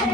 Hi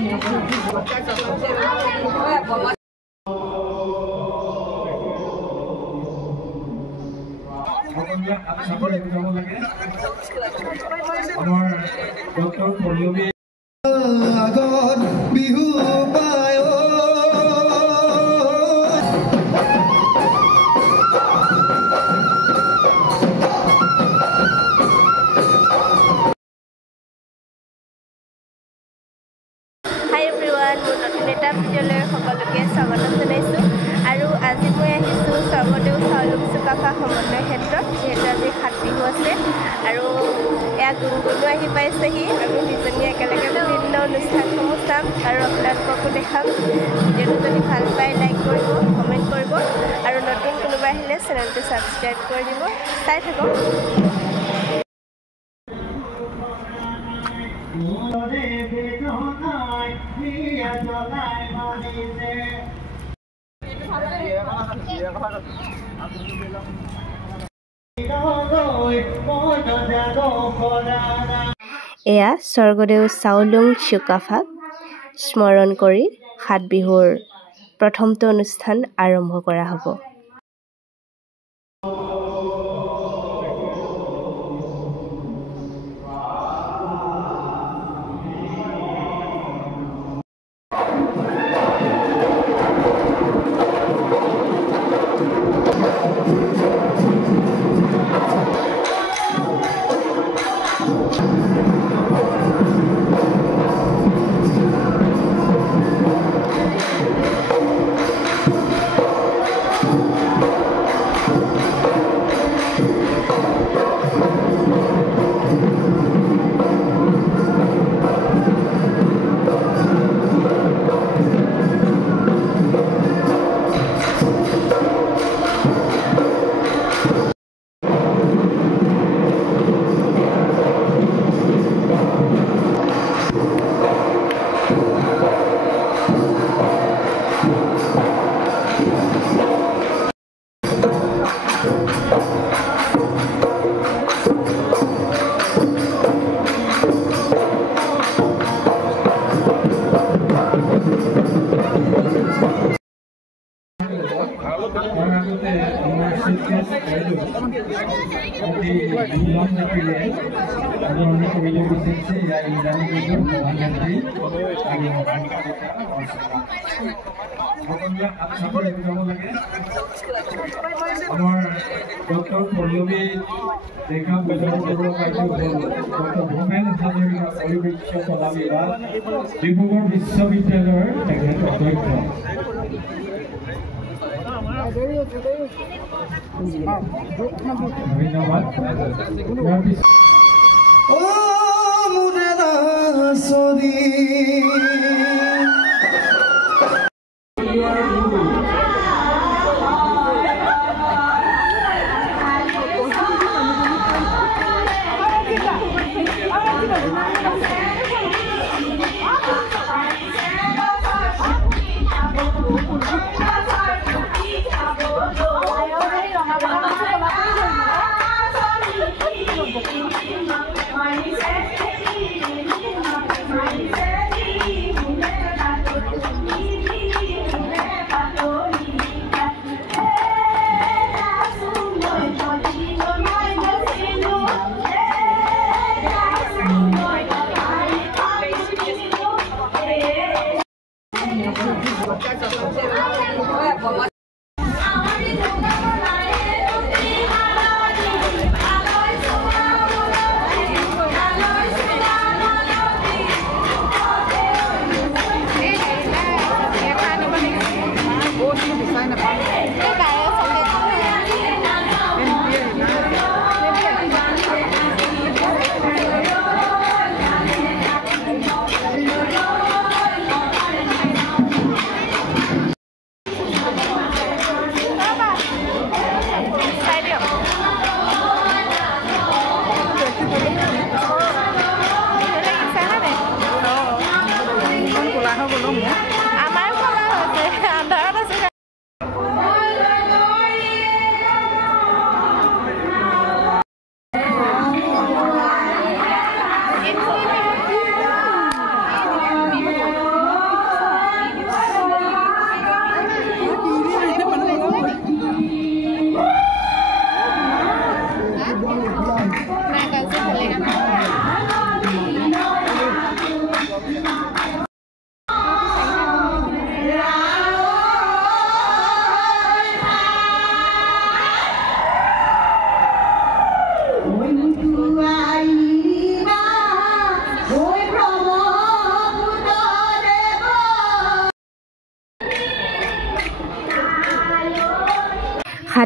everyone, মোৰ নতুন এটা ভিডিঅ'লৈ সকলোকে স্বাগতম জনাইছোঁ আৰু আজি মই আহিছোঁ স্বৰ্গদেউ চাউলুং চুকাফা সমন্বয় ক্ষেত্ৰত যিহেতু আজি 7 বিহু আছে আৰু এয়া গুণগুণো আহি পাইছেহি আমি দুজনীয়ে একেলগে বিভিন্ন অনুষ্ঠানসমূহ চাম আৰু আপোনালোককো দেখাম ভিডিঅ'টো যদি ভাল পায় লাইক কৰিব কমেণ্ট কৰিব আৰু নতুন কোনোবা আহিলে চেনেলটো ছাবস্ক্ৰাইব কৰি দিব চাই থাকক এয়া স্বৰ্গদেউ চাউলুং চুকাফাক স্মৰণ কৰি 7 বিহুৰ প্ৰথমটো অনুষ্ঠান আৰম্ভ কৰা হ'ব Dr. Polomi Dekam Bejarapura Dr. Bhupen Hazarika Paribiksha Palamiba Dibrugarh Vishwavidyalaya Tekhet Odhyaksha ধন্যবাদ ও মুরেনা সরি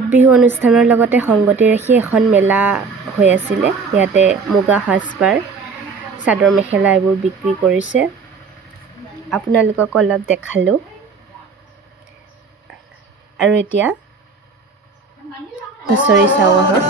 সাত বিহু অনুষ্ঠানৰ লগতে সংগতি ৰাখি এখন মেলা হৈ আছিলে ইয়াতে মুগা সাজপাৰ চাদৰ মেখেলা এইবোৰ বিক্ৰী কৰিছে আপোনালোকক অলপ দেখালো আৰু এতিয়া হুঁচৰি চাওঁ আহক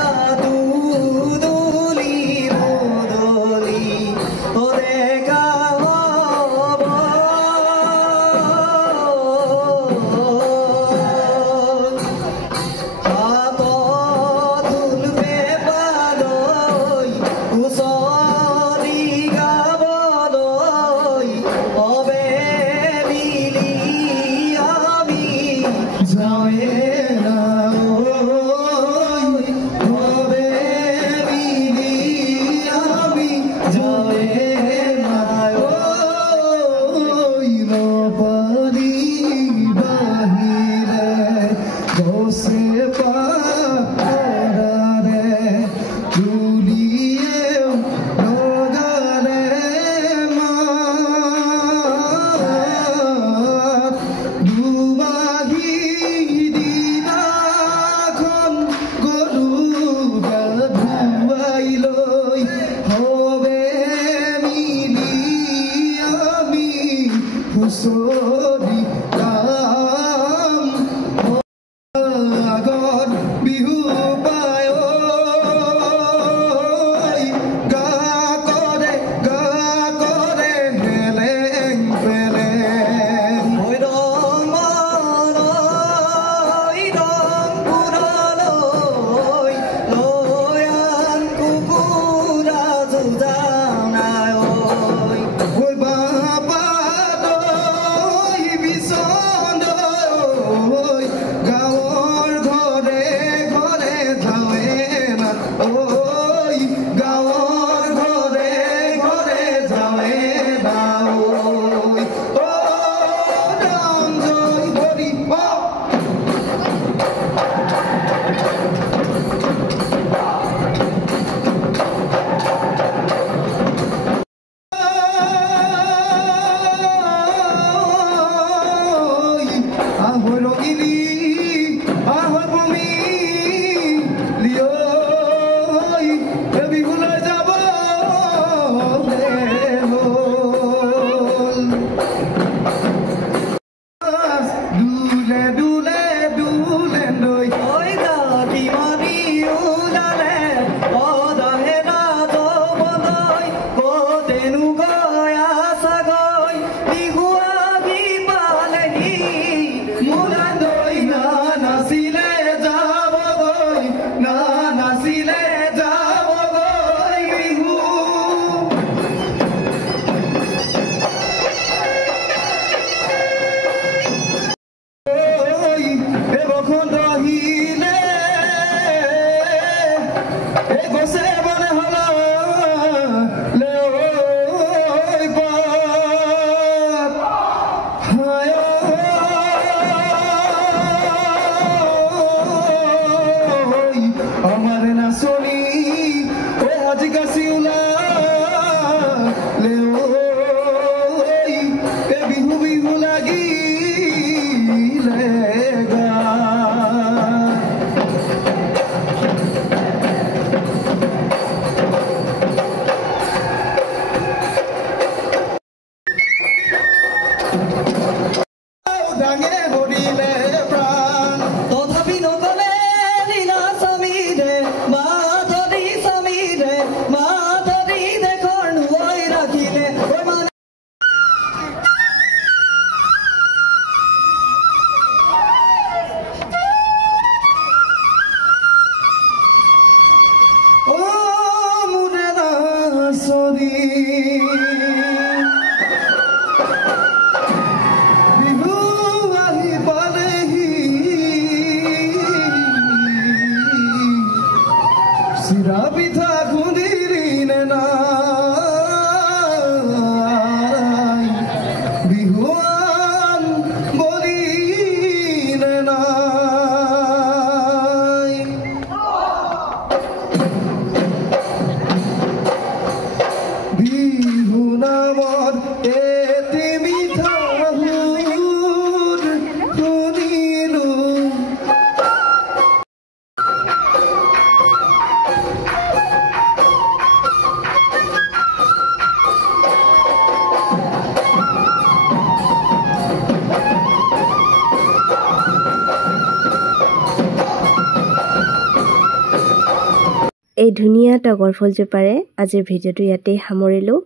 এই ধুনীয়া তগৰ ফুলজোপাৰে আজিৰ ভিডিঅ'টো ইয়াতেই সামৰিলোঁ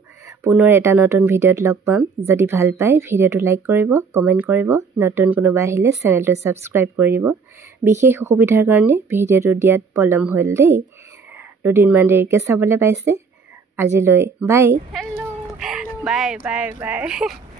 পুনৰ এটা নতুন ভিডিঅ'ত লগ পাম যদি ভাল পায় ভিডিঅ'টো লাইক কৰিব কমেন্ট কৰিব নতুন কোনোবা আহিলে চেনেলটো সাবস্ক্ৰাইব কৰিব বিশেষ অসুবিধাৰ কাৰণে ভিডিঅ'টো দিয়াত পলম হ'ল দেই দুদিনমান দেৰিকৈ চাবলৈ পাইছে আজিলৈ bye hello' bye bye bye